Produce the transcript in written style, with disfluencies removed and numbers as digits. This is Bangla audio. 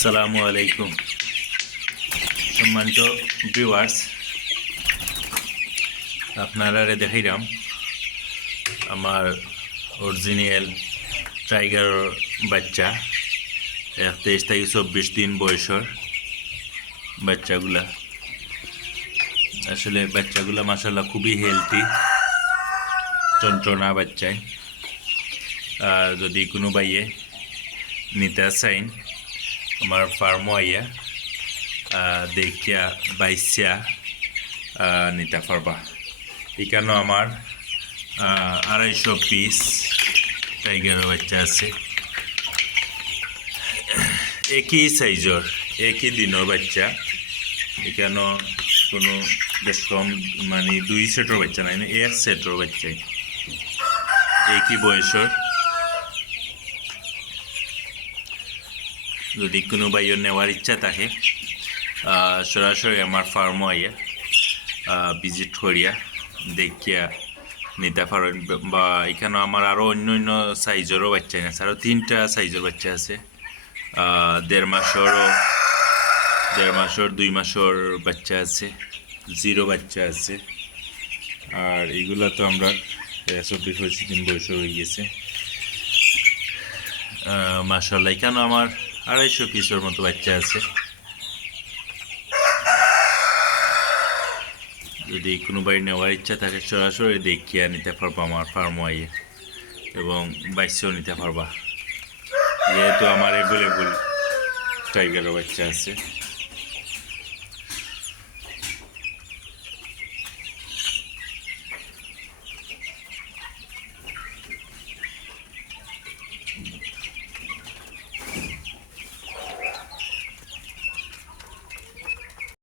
আসসালামু আলাইকুম সম্মানিত ভিউয়ার্স, আপনারা দেখাইলাম আমার অরিজিনাল টাইগার বাচ্চা 23 থেকে 24 দিন বয়সের বাচ্চাগুলা। আসলে বাচ্চাগুলা মাশাআল্লাহ খুবই হেলদি, যন্ত্রণা বাচ্চায়। যদি কোনো বাইয়ে নিতে চাইন আমার ফার্মও আইয়া দেখিয়া বাইসিয়া নিতে পারবা। এখানেও আমার 250 পিস টাইগারের বাচ্চা আছে, একই সাইজর একই দিনের বাচ্চা। এখানেও কোনো বেশ কম মানে 2 সেটের বাচ্চা নাই, 1 সেটের বাচ্চাই একই বয়সের। যদি কোনো বাইয়ের নেওয়ার ইচ্ছা থাকে সরাসরি আমার ফার্মও আইয়া ভিজিট করিয়া দেখিয়া নিতে পারেন। বা এখানে আমার আরও অন্য অন্য সাইজেরও বাচ্চা আছে, আরও 3টা সাইজের বাচ্চা আছে। 1.5 মাসের 2 মাসের বাচ্চা আছে, 0 বাচ্চা আছে। আর এগুলা তো আমরা 24-25 দিন বয়স হয়ে গেছে মাশাআল্লাহ। এখানে আমার 250 পিসের মতো বাচ্চা আছে। যদি কোনো বাড়ি নেওয়ার ইচ্ছা থাকে সরাসরি দেখিয়া নিতে পারবা আমার ফার্মও আইয়ে, এবং বাইসেও নিতে পারবা, যেহেতু আমার অ্যাভেলেবল টাইগারের বাচ্চা আছে।